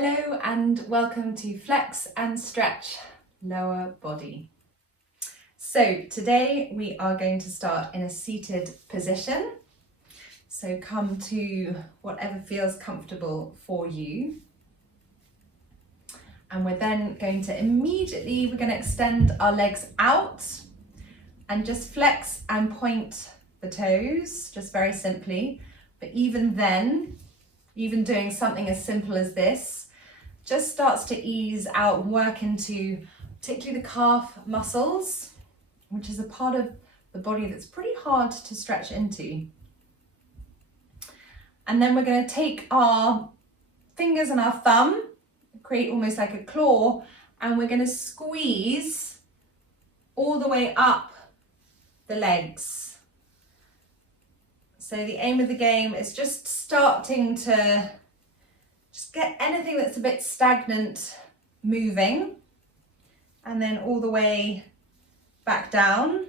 Hello and welcome to Flex and Stretch Lower Body. So today we are going to start in a seated position. So come to whatever feels comfortable for you. And we're then going to we're going to extend our legs out and just flex and point the toes, just very simply. But even then, even doing something as simple as this, just starts to ease out and work into particularly the calf muscles, which is a part of the body that's pretty hard to stretch into. And then we're going to take our fingers and our thumb, create almost like a claw, and we're going to squeeze all the way up the legs. So the aim of the game is just starting to just get anything that's a bit stagnant moving, and then all the way back down.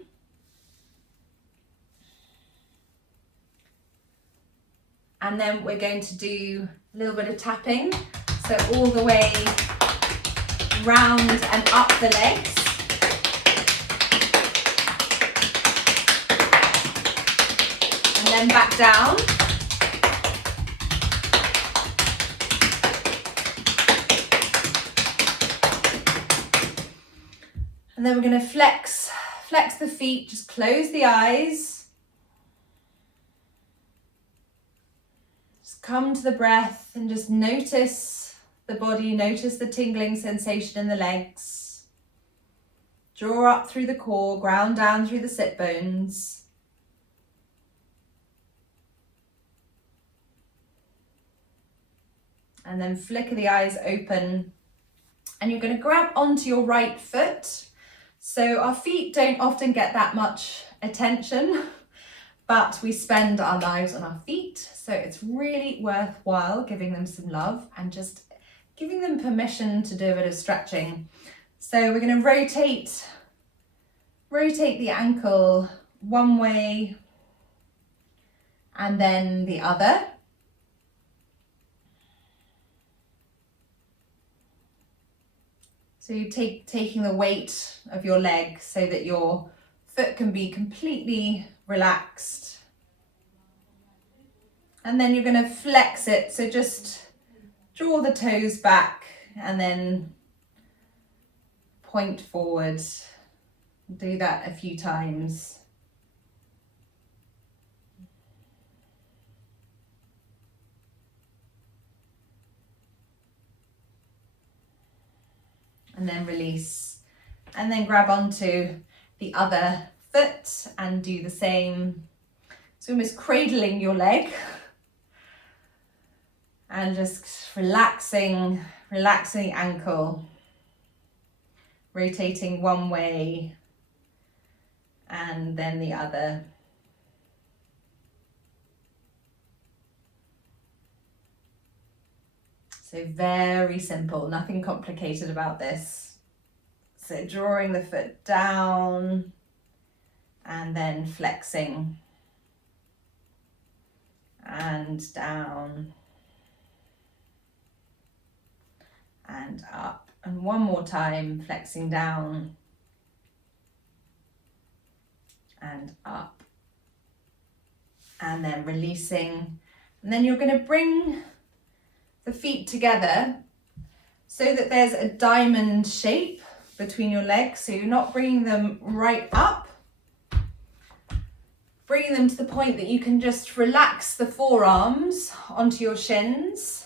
And then we're going to do a little bit of tapping. So all the way round and up the legs. And then back down. And then we're going to flex the feet, just close the eyes. Just come to the breath and just notice the body, notice the tingling sensation in the legs. Draw up through the core, ground down through the sit bones. And then flicker the eyes open. And you're going to grab onto your right foot. So our feet don't often get that much attention, but we spend our lives on our feet. So it's really worthwhile giving them some love and just giving them permission to do a bit of stretching. So we're going to rotate the ankle one way and then the other. So you taking the weight of your leg so that your foot can be completely relaxed. And then you're going to flex it. So just draw the toes back and then point forward. Do that a few times. And then release, and then grab onto the other foot and do the same. So almost cradling your leg and just relaxing the ankle, rotating one way and then the other. So very simple, nothing complicated about this. So drawing the foot down and then flexing and down and up. And one more time, flexing down and up. And then releasing. And then you're going to bring the feet together so that there's a diamond shape between your legs. So you're not bringing them right up, bringing them to the point that you can just relax the forearms onto your shins.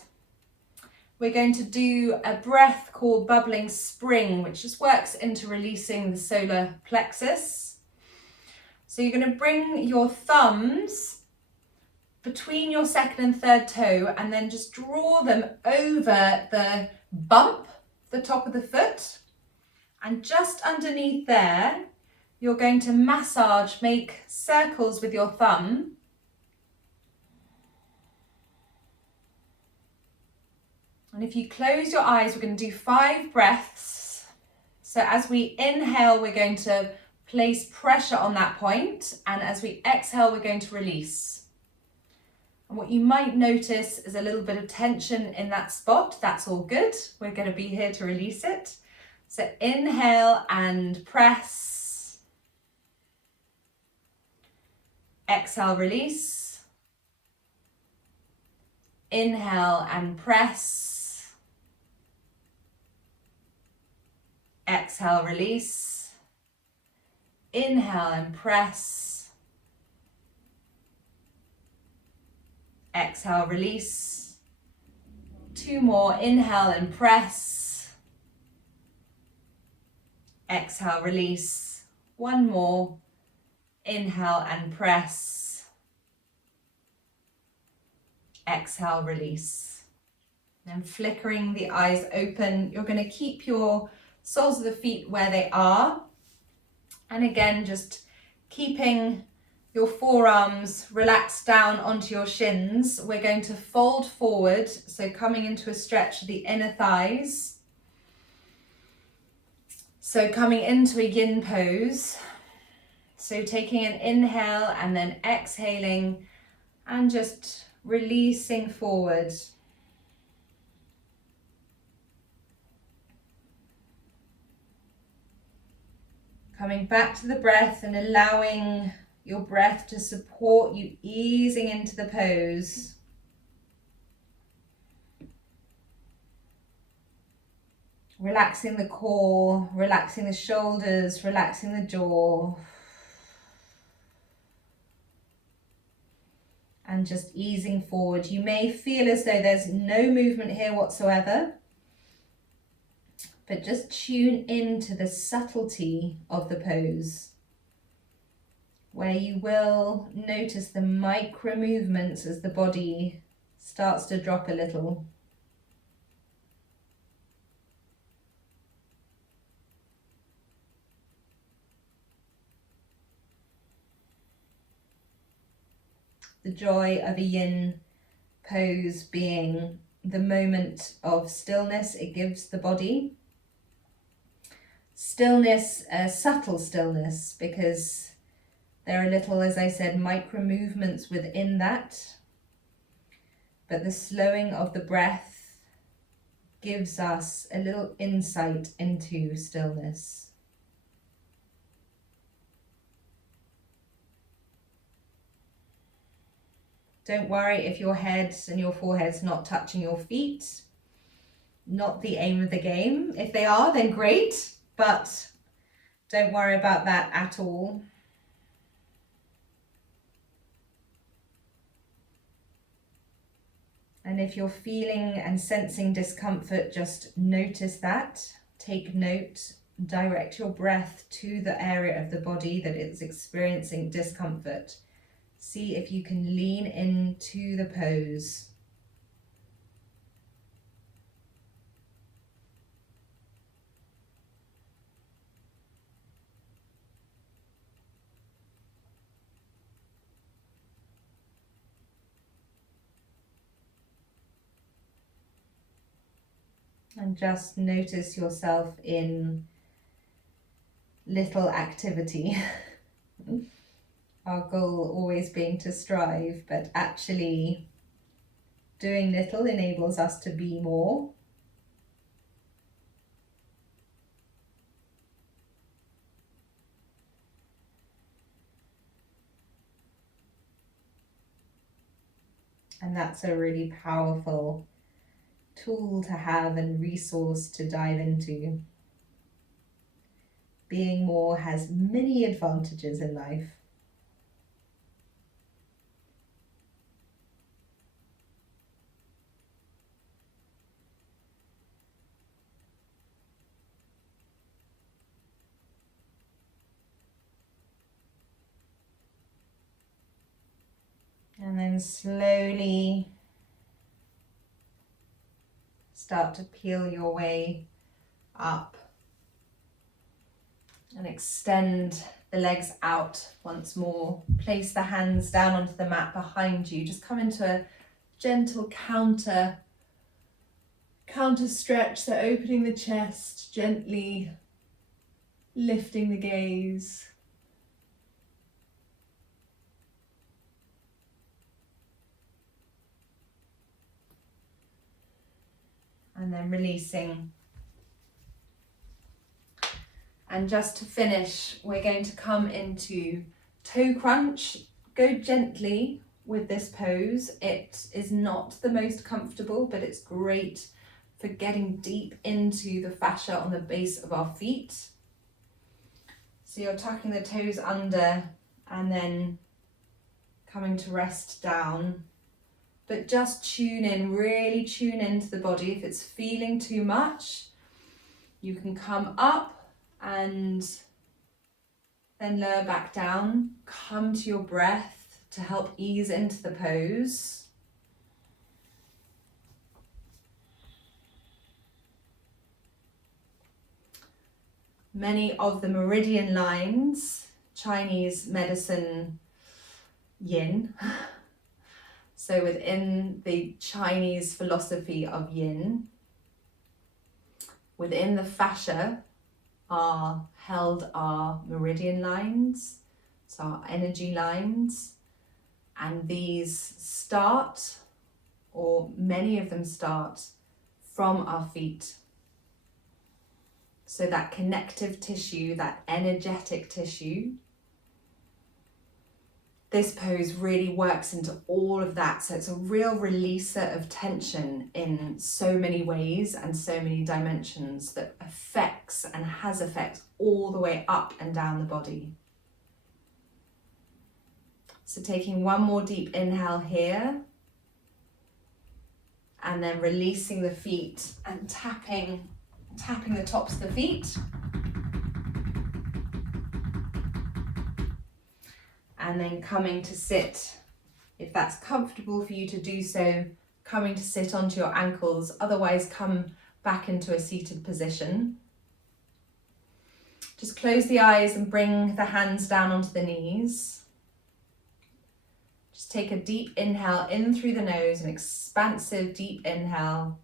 We're going to do a breath called bubbling spring, which just works into releasing the solar plexus. So you're going to bring your thumbs between your second and third toe and then just draw them over the bump, the top of the foot. And just underneath there, you're going to massage, make circles with your thumb. And if you close your eyes, we're going to do 5 breaths. So as we inhale, we're going to place pressure on that point. And as we exhale, we're going to release. And what you might notice is a little bit of tension in that spot. That's all good. We're going to be here to release it. So inhale and press. Exhale, release. Inhale and press. Exhale, release. Inhale and press. Exhale, release. 2 more. Inhale and press. Exhale, release. 1 more. Inhale and press. Exhale, release. And flickering the eyes open, you're going to keep your soles of the feet where they are. And again, just keeping your forearms relaxed down onto your shins. We're going to fold forward, so coming into a stretch of the inner thighs. So coming into a yin pose. So taking an inhale and then exhaling and just releasing forward. Coming back to the breath and allowing your breath to support you, easing into the pose. Relaxing the core, relaxing the shoulders, relaxing the jaw. And just easing forward. You may feel as though there's no movement here whatsoever, but just tune into the subtlety of the pose, where you will notice the micro movements as the body starts to drop a little. The joy of a yin pose being the moment of stillness it gives the body. Stillness, subtle stillness, because there are little, as I said, micro movements within that. But the slowing of the breath gives us a little insight into stillness. Don't worry if your head and your forehead's not touching your feet. Not the aim of the game. If they are, then great, but don't worry about that at all. And if you're feeling and sensing discomfort, just notice that. Take note, direct your breath to the area of the body that is experiencing discomfort. See if you can lean into the pose. And just notice yourself in little activity. Our goal always being to strive, but actually doing little enables us to be more. And that's a really powerful tool to have and resource to dive into. Being more has many advantages in life. And then slowly start to peel your way up and extend the legs out once more. Place the hands down onto the mat behind you. Just come into a gentle counter stretch, so opening the chest, gently lifting the gaze. and then releasing. And just to finish, we're going to come into toe crunch. Go gently with this pose. It is not the most comfortable, but it's great for getting deep into the fascia on the base of our feet. So you're tucking the toes under and then coming to rest down. But just tune in, really tune into the body. If it's feeling too much, you can come up and then lower back down. Come to your breath to help ease into the pose. Many of the meridian lines, Chinese medicine yin, so within the Chinese philosophy of yin, within the fascia are held our meridian lines, so our energy lines, and these start, or many of them start, from our feet. So that connective tissue, that energetic tissue, this pose really works into all of that. So it's a real releaser of tension in so many ways and so many dimensions that affects and has effects all the way up and down the body. So taking one more deep inhale here, and then releasing the feet and tapping the tops of the feet. And then coming to sit, if that's comfortable for you to do so, coming to sit onto your ankles, otherwise come back into a seated position. Just close the eyes and bring the hands down onto the knees. Just take a deep inhale in through the nose, an expansive deep inhale.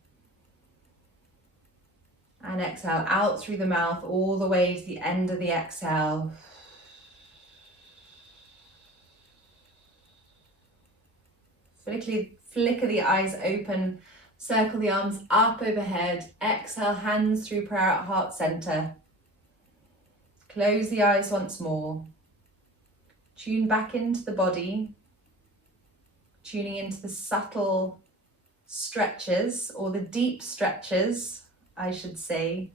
And exhale out through the mouth all the way to the end of the exhale. Flicker the eyes open, circle the arms up overhead, exhale, hands through prayer at heart center. Close the eyes once more. Tune back into the body, tuning into the subtle stretches, or the deep stretches, I should say,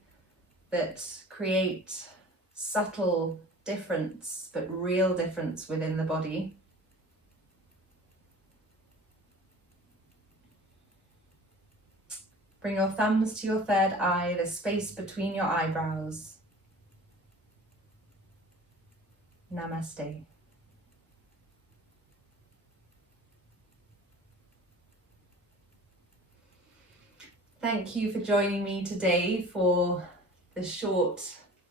that create subtle difference, but real difference within the body. Bring your thumbs to your third eye, the space between your eyebrows. Namaste. Thank you for joining me today for the short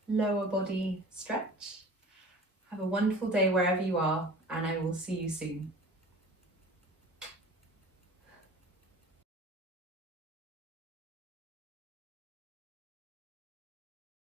lower body stretch. Have a wonderful day wherever you are, and I will see you soon.